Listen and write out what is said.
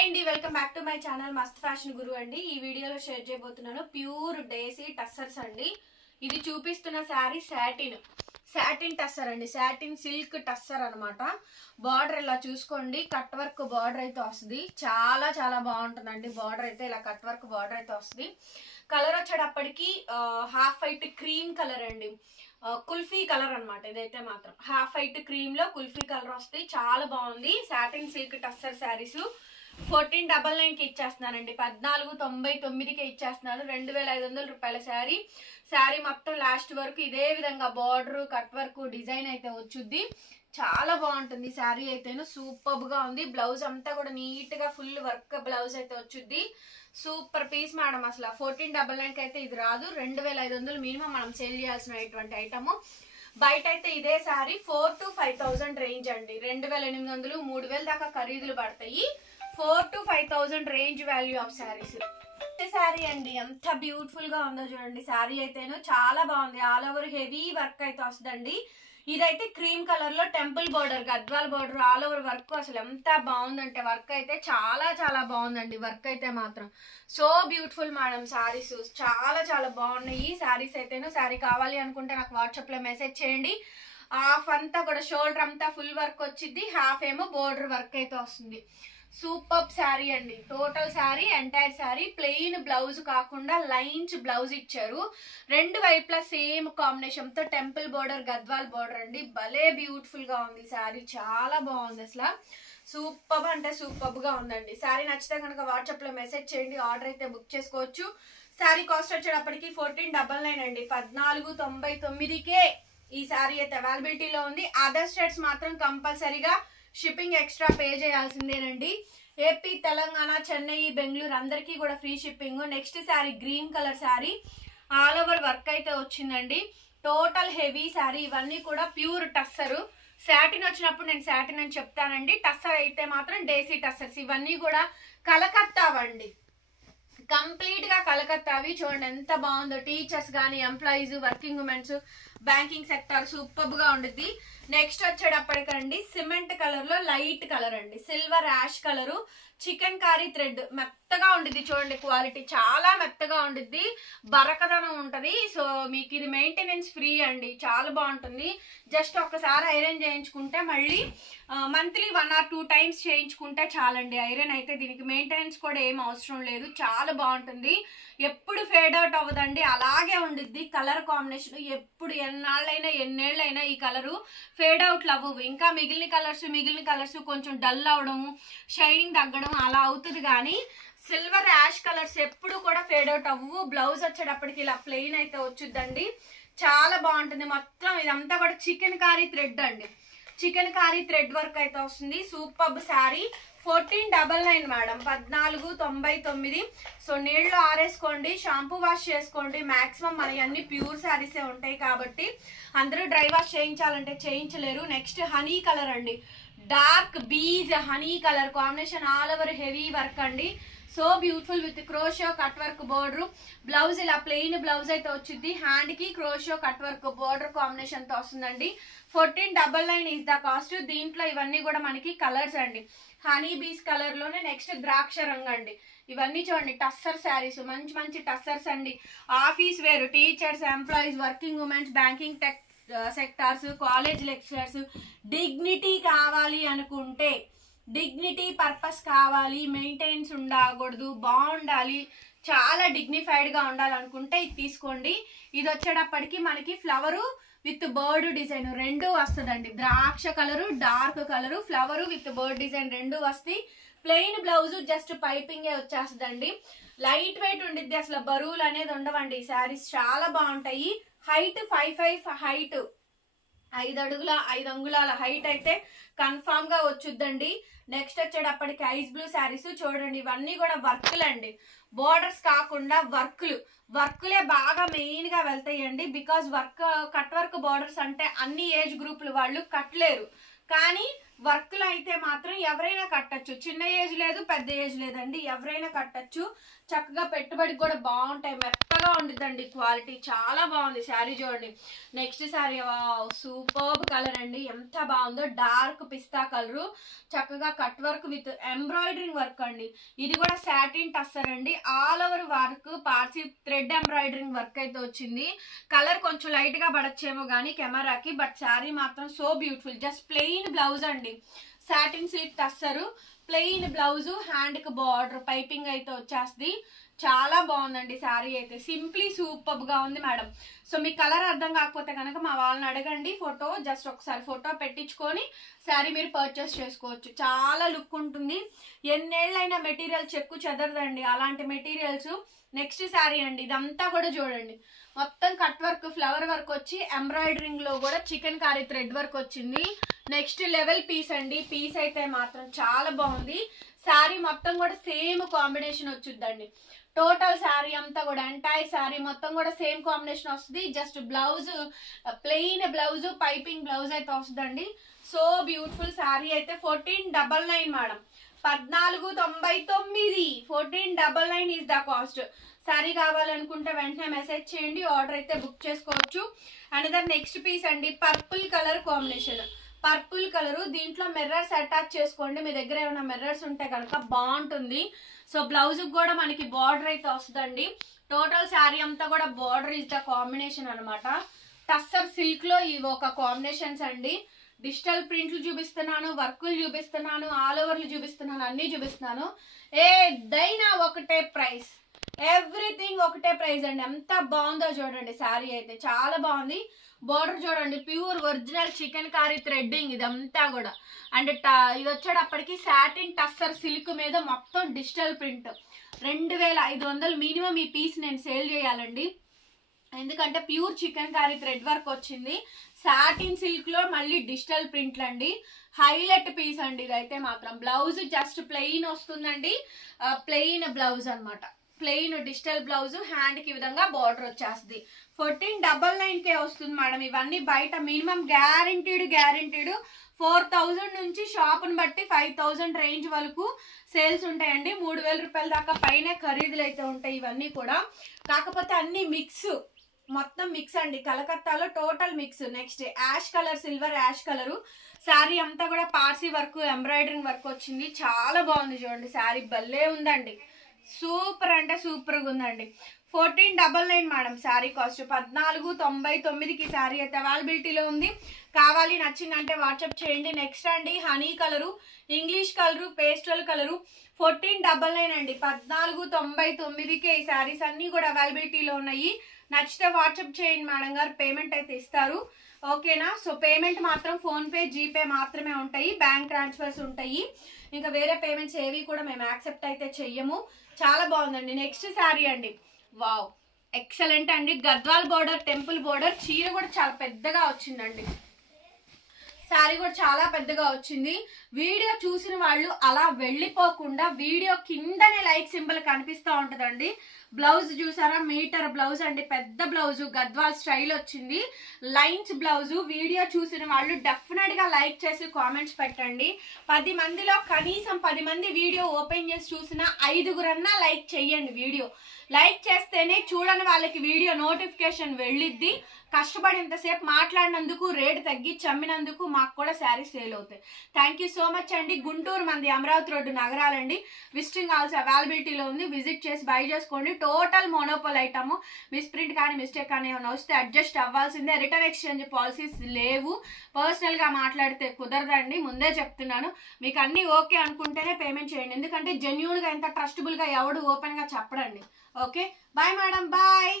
Hi అండి, welcome back to my channel మస్త్ fashion గురు అండి. ఈ వీడియోలో షేర్ చేయబోతున్నాను ప్యూర్ డేసీ టస్సర్స్ అండి. ఇది చూపిస్తున్న శారీ సాటిన్ టస్సర్ అండి, సాటిన్ సిల్క్ టస్సర్ అనమాట. బార్డర్ ఇలా చూసుకోండి, కట్ వర్క్ బార్డర్ అయితే వస్తుంది. చాలా చాలా బాగుంటుందండి. బార్డర్ అయితే ఇలా కట్ వర్క్ బార్డర్ అయితే వస్తుంది. కలర్ వచ్చేటప్పటికి హాఫ్ వైట్ క్రీమ్ కలర్ అండి, కుల్ఫీ కలర్ అనమాట. ఇదైతే మాత్రం హాఫ్ వైట్ క్రీమ్ లో కుల్ఫీ కలర్ వస్తుంది. చాలా బాగుంది. సాటిన్ సిల్క్ టస్సర్ శారీస్ 1499కి ఇచ్చేస్తున్నానండి. 1499కి ఇచ్చేస్తున్నాను. 2500 రూపాయల శారీ. శారీ మొత్తం లాస్ట్ వరకు ఇదే విధంగా బార్డర్ కట్ వర్క్ డిజైన్ అయితే వచ్చుద్ది. చాలా బాగుంటుంది శారీ అయితేను. సూపర్ గా ఉంది. బ్లౌజ్ అంతా కూడా నీట్ గా ఫుల్ వర్క్ బ్లౌజ్ అయితే వచ్చుద్ది. Super piece madam. అసలు 1499కి అయితే ఇది రాదు. 2500 మినిమం మనం సేల్ చేయాల్సినటువంటి ఐటమ్. బయట అయితే ఇదే శారీ 4,000 to 5,000 రేంజ్ అండి. 2800 3000 దాకా ఖరీదులు పడతాయి. 4,000 to 5,000 range value of saris. Sari అండి, ఎంత బ్యూటిఫుల్ గా ఉందో చూడండి. శారీ అయితేను చాలా బాగుంది. ఆల్ ఓవర్ హెవీ వర్క్ అయితే వస్తుందండి. ఇదైతే క్రీమ్ కలర్ లో temple border, Gadwal border, all over work. అసలు ఎంత బాగుందంటే వర్క్ అయితే చాలా చాలా బాగుందండి. వర్క్ అయితే మాత్రం సో బ్యూటిఫుల్ మేడం. శారీస్ చాలా చాలా బాగున్నాయి. శారీస్ అయితేను. శారీ కావాలి అనుకుంటే నాకు వాట్సాప్ లో మెసేజ్ చేయండి. హాఫ్ అంతా కూడా షోల్డర్ అంతా ఫుల్ వర్క్ వచ్చింది, హాఫ్ ఏమో బోర్డర్ వర్క్ అయితే వస్తుంది. సూపర్ శారీ అండి. Total sari entire sari plain blouse కాకుండా లైన్స్ బ్లౌజ్ ఇచ్చారు. రెండు వైపులా సేమ్ కాంబినేషన్ తో టెంపుల్ బోర్డర్, గద్వాల్ బోర్డర్ అండి. భలే బ్యూటిఫుల్ గా ఉంది శారీ. చాలా బాగుంది. అసలు సూపర్ అంటే సూపర్ గా ఉందండి. శారీ నచ్చితే కనుక వాట్సాప్ లో మెసేజ్ చేయండి. ఆర్డర్ అయితే బుక్ చేసుకోవచ్చు. శారీ కాస్ట్ వచ్చేటప్పటికి 1499 అండి. 1499కే ఈ శారీ అయితే అవైలబిలిటీలో ఉంది. అదర్ స్టేట్స్ మాత్రం కంపల్సరీగా షిప్పింగ్ ఎక్స్ట్రా పే చేయాల్సిందేనండి. ఏపీ, తెలంగాణ, చెన్నై, బెంగళూరు అందరికీ కూడా free shipping. Next sari green colour sari, all over work అయితే వచ్చిందండి. Total heavy sari. ఇవన్నీ కూడా ప్యూర్ టస్సరు. సాటిన్ వచ్చినప్పుడు నేను సాటిన్ అని చెప్తానండి. టస్సర్ అయితే మాత్రం డేసీ టస్సర్స్. ఇవన్నీ కూడా కలకత్తావండి, కంప్లీట్ గా కలకత్తావి. చూడండి ఎంత బాగుందో. టీచర్స్ కానీ, employees, working womens, banking sector super గా ఉండిద్ది. నెక్స్ట్ వచ్చేటప్పటికండి సిమెంట్ కలర్ లో లైట్ కలర్ అండి, silver ash colour, chikankari thread. మెత్తగా ఉండిద్ది చూడండి. క్వాలిటీ చాలా మెత్తగా ఉండిద్ది. బరకదనం ఉంటది. సో మీకు ఇది మెయింటెనెన్స్ ఫ్రీ అండి. చాలా బాగుంటుంది. జస్ట్ ఒక్కసారి ఐరన్ చేయించుకుంటే మళ్ళీ మంత్లీ 1 or 2 times చేయించుకుంటే చాలండి. ఐరన్ అయితే దీనికి మెయింటెనెన్స్ కూడా ఏం అవసరం లేదు. చాలా బాగుంటుంది. ఎప్పుడు ఫేడ్ అవుట్ అవ్వదండి. అలాగే ఉండిద్ది. కలర్ కాంబినేషన్ ఎప్పుడు ఎన్నాళ్ళైనా ఎన్నేళ్ళైనా ఈ కలరు ఫేడ్ అవుట్ అవ్వవు. ఇంకా మిగిలిన కలర్స్ కొంచెం డల్ అవడము, షైనింగ్ తగ్గడం అలా అవుతుంది. కానీ సిల్వర్ యాష్ కలర్స్ ఎప్పుడు కూడా ఫేడ్ అవుట్ అవ్వవు. బ్లౌజ్ వచ్చేటప్పటికి ఇలా ప్లెయిన్ అయితే వచ్చుద్దండి. చాలా బాగుంటుంది. మొత్తం ఇదంతా కూడా చికెన్ కారీ థ్రెడ్ అండి. చికెన్ కారీ థ్రెడ్ వర్క్ అయితే వస్తుంది. సూపర్ శారీ. 1499 మేడం. 1499. సో నీళ్ళు ఆరేసుకోండి, షాంపూ వాష్ చేసుకోండి. మాక్సిమం మనకి అన్ని ప్యూర్ శారీసే ఉంటాయి కాబట్టి అందరూ డ్రై వాష్ చేయించాలంటే చేయించలేరు. నెక్స్ట్ హనీ కలర్ అండి, dark beige honey colour combination. All over heavy work అండి. So beautiful with crochet cut work border. Blouse ఇలా ప్లెయిన్ బ్లౌజ్ అయితే వచ్చింది. హ్యాండ్ కి crochet cut work border combination తో వస్తుందండి. 1499 ఈజ్ ద కాస్ట్. దీంట్లో ఇవన్నీ కూడా మనకి కలర్స్ అండి. హనీ బీస్ కలర్ లోనే నెక్స్ట్ ద్రాక్ష రంగు అండి. ఇవన్నీ చూడండి టస్సర్ శారీస్, మంచి మంచి టస్సర్స్ అండి. Office wear, teachers, employees, working womens, banking tech sectors, college lecturers. Dignity కావాలి అనుకుంటే, డిగ్నిటీ పర్పస్ కావాలి, మెయింటెనెన్స్ ఉండకూడదు, బాగుండాలి, చాలా డిగ్నిఫైడ్ గా ఉండాలనుకుంటే ఇది తీసుకోండి. ఇది వచ్చేటప్పటికి మనకి ఫ్లవరు విత్ బర్డ్ డిజైన్ రెండు వస్తుందండి. ద్రాక్ష colour, dark colour, flower with bird design రెండు వస్తాయి. ప్లెయిన్ బ్లౌజ్ జస్ట్ పైపింగే వచ్చేస్తుందండి. లైట్ వెయిట్ ఉండిద్ది. అసలు బరువులు అనేది ఉండవండి. ఈ శారీస్ చాలా బాగుంటాయి. హైట్ 5'5" హైట్, 5 అంగుళాల హైట్ అయితే కన్ఫామ్ గా వచ్చుద్దండి. నెక్స్ట్ వచ్చేటప్పటికి ఐస్ బ్లూ శారీస్ చూడండి. ఇవన్నీ కూడా వర్క్లు అండి. బోర్డర్స్ కాకుండా వర్క్లే బాగా మెయిన్ గా వెళ్తాయండి. బికాజ్ కట్ వర్క్ బోర్డర్స్ అంటే అన్ని ఏజ్ గ్రూపుల వాళ్ళు కట్టలేరు. కానీ వర్క్లు అయితే మాత్రం ఎవరైనా కట్టచ్చు, చిన్న ఏజ్ లేదు పెద్ద ఏజ్ లేదండి, ఎవరైనా కట్టచ్చు. చక్కగా పెట్టుబడికి కూడా బాగుంటాయి, మెత్తగా ఉండిద్దండి, క్వాలిటీ చాలా బాగుంది. శారీ చూడండి. నెక్స్ట్ శారీ సూపర్బ్ కలర్ అండి, ఎంత బాగుందో, డార్క్ పిస్తా కలరు, చక్కగా cut work with embroidering work అండి. ఇది కూడా సాటిన్ టస్సర్ అండి, all over work Parsi thread embroidering work అయితే వచ్చింది. కలర్ కొంచెం లైట్ గా పడచ్చేమో కానీ కెమెరాకి, బట్ శారీ మాత్రం so beautiful. Just plain blouse అండి, satin silk tussar, plain blouse, hand కి బార్డర్ పైపింగ్ అయితే వచ్చేస్తుంది. చాలా బాగుందండి శారీ అయితే, సింప్లీ సూపర్ గా ఉంది మేడం. సో మీకు కలర్ అర్థం కాకపోతే కనుక మా వాళ్ళని అడగండి, ఫోటో జస్ట్ ఒకసారి ఫోటో పెట్టించుకొని శారీ మీరు పర్చేస్ చేసుకోవచ్చు. చాలా లుక్ ఉంటుంది, ఎన్నేళ్ళైనా మెటీరియల్ చెక్కు చెదరదండి అలాంటి మెటీరియల్స్. నెక్స్ట్ శారీ అండి, ఇదంతా కూడా చూడండి, మొత్తం కట్ వర్క్ ఫ్లవర్ వర్క్ వచ్చి ఎంబ్రాయిడరింగ్ లో కూడా చికెన్ కారీ థ్రెడ్ వర్క్ వచ్చింది. నెక్స్ట్ లెవెల్ పీస్ అండి, పీస్ అయితే మాత్రం చాలా బాగుంది. శారీ మొత్తం కూడా సేమ్ కాంబినేషన్ వచ్చుద్దండి. టోటల్ శారీ అంతా కూడా ఎంటైర్ శారీ మొత్తం కూడా సేమ్ కాంబినేషన్ వస్తుంది. Just blouse plain blouse, piping blouse అయితే వస్తుందండి. సో బ్యూటిఫుల్ శారీ అయితే 1499 madam, 1499, 1499 is the cost. Sari కావాలనుకుంటే వెంటనే మెసేజ్ చేయండి, ఆర్డర్ అయితే బుక్ చేసుకోవచ్చు. అనదర్ నెక్స్ట్ పీస్ అండి, purple colour combination, purple colour, దీంట్లో మిర్రర్స్ అటాచ్ చేసుకోండి, మీ దగ్గర ఏమైనా మిర్రర్స్ ఉంటే కనుక బాగుంటుంది. సో బ్లౌజ్ కూడా మనకి బార్డర్ అయితే వస్తుందండి. టోటల్ శారీ అంతా కూడా బార్డర్ ఇస్ ద కాంబినేషన్ అనమాట. టస్సర్ సిల్క్ లో ఇవి ఒక కాంబినేషన్స్ అండి. డిజిటల్ ప్రింట్లు చూపిస్తున్నాను, వర్కులు చూపిస్తున్నాను, ఆల్ ఓవర్లు చూపిస్తున్నాను, అన్ని చూపిస్తున్నాను. ఏదైనా ఒకటే ప్రైస్, ఎవ్రీథింగ్ ఒకటే ప్రైస్ అండి. ఎంత బాగుందో చూడండి, శారీ అయితే చాలా బాగుంది. బోర్డర్ చూడండి, pure original chikankari threading ఇదంతా కూడా. అండ్ ఇది వచ్చేటప్పటికి సాటిన్ టస్సర్ సిల్క్ మీద మొత్తం డిజిటల్ ప్రింట్. 2500 మినిమం ఈ పీస్ నేను సేల్ చేయాలండి, ఎందుకంటే pure chikankari thread work వచ్చింది. సాటిన్ సిల్క్ లో మళ్ళీ డిజిటల్ ప్రింట్లు అండి, హైలైట్ పీస్ అండి ఇదైతే మాత్రం. బ్లౌజ్ జస్ట్ ప్లెయిన్ వస్తుందండి, ప్లెయిన్ బ్లౌజ్ అనమాట, ప్లెయిన్ డిజిటల్ బ్లౌజ్, హ్యాండ్ కి విధంగా బార్డర్ వచ్చేస్తుంది. 1499 వస్తుంది మేడం. ఇవన్నీ బయట మినిమం గ్యారెంటీడ్ 4000 నుంచి షాప్ని బట్టి 5000 రేంజ్ వరకు సేల్స్ ఉంటాయండి. 3000 రూపాయల దాకా పైన ఖరీదులు అయితే ఉంటాయి ఇవన్నీ కూడా. కాకపోతే అన్ని మిక్స్, మొత్తం మిక్స్ అండి, కలకత్తాలో total mix. Next ash colour, silver ash colour, sari అంతా కూడా పార్సీ వర్క్ ఎంబ్రాయిడరింగ్ వర్క్ వచ్చింది. చాలా బాగుంది చూడండి, శారీ భలే ఉందండి, సూపర్ అంటే సూపర్గా ఉందండి. 1499 మేడం శారీ కాస్ట్. 1499కి శారీ అయితే అవైలబిలిటీలో ఉంది. కావాలి నచ్చిందంటే వాట్సాప్ చేయండి. నెక్స్ట్ అండి honey colour, English colour, pastel colour, 1499 అండి. 1499కే ఈ శారీస్ అన్ని కూడా అవైలబిలిటీలో ఉన్నాయి. నచ్చితే వాట్సాప్ చేయండి మేడం గారు, పేమెంట్ అయితే ఇస్తారు, ఓకేనా. సో పేమెంట్ మాత్రం ఫోన్పే, జీపే మాత్రమే ఉంటాయి, బ్యాంక్ ట్రాన్స్ఫర్స్ ఉంటాయి. ఇంకా వేరే పేమెంట్స్ ఏవి కూడా మేము యాక్సెప్ట్ అయితే చెయ్యము. చాలా బాగుందండి. నెక్స్ట్ శారీ అండి, వావ్ ఎక్సలెంట్ అండి, గద్వాల్ బోర్డర్, టెంపుల్ బోర్డర్, చీర కూడా చాలా పెద్దగా వచ్చిందండి, శారీ కూడా చాలా పెద్దగా వచ్చింది. వీడియో చూసిన వాళ్ళు అలా వెళ్ళిపోకుండా వీడియో కిందనే లైక్ సింబల్ కనిపిస్తూ ఉంటుందండి. బ్లౌజ్ చూసారా, మీటర్ బ్లౌజ్ అండి, పెద్ద బ్లౌజ్, గద్వాల్ స్టైల్ వచ్చింది, లైన్స్ బ్లౌజ్. వీడియో చూసిన వాళ్ళు డెఫినెట్ గా లైక్ చేసి కామెంట్స్ పెట్టండి. 10 మందిలో కనీసం 10 మంది వీడియో ఓపెన్ చేసి చూసిన 5గురన్నా లైక్ చెయ్యండి. వీడియో లైక్ చేస్తేనే చూడని వాళ్ళకి వీడియో నోటిఫికేషన్ వెళ్ళిద్ది. కష్టపడేంతసేపు మాట్లాడినందుకు, రేటు తగ్గించి అమ్మినందుకు మాకు కూడా శారీస్ సేల్ అవుతాయి. థ్యాంక్ యూ సో మచ్ అండి. గుంటూరు మంది, అమరావతి రోడ్డు నగరాలండి. విజిటింగ్ ఆల్సో అవైలబిలిటీలో ఉంది, విజిట్ చేసి బై చేసుకోండి. టోటల్ మోనోపోల్ ఐటమ్, మిస్ప్రింట్ కానీ మిస్టేక్ కానీ ఏమైనా వస్తే అడ్జస్ట్ అవ్వాల్సిందే. రిటర్న్ ఎక్స్చేంజ్ పాలసీస్ లేవు, పర్సనల్ గా మాట్లాడితే కుదరదండి, ముందే చెప్తున్నాను. మీకు అన్ని ఓకే అనుకుంటేనే పేమెంట్ చేయండి, ఎందుకంటే జెన్యూన్ గా ఎంత ట్రస్టబుల్ గా ఎవడు ఓపెన్ గా చెప్పడండి. Okay bye madam, bye.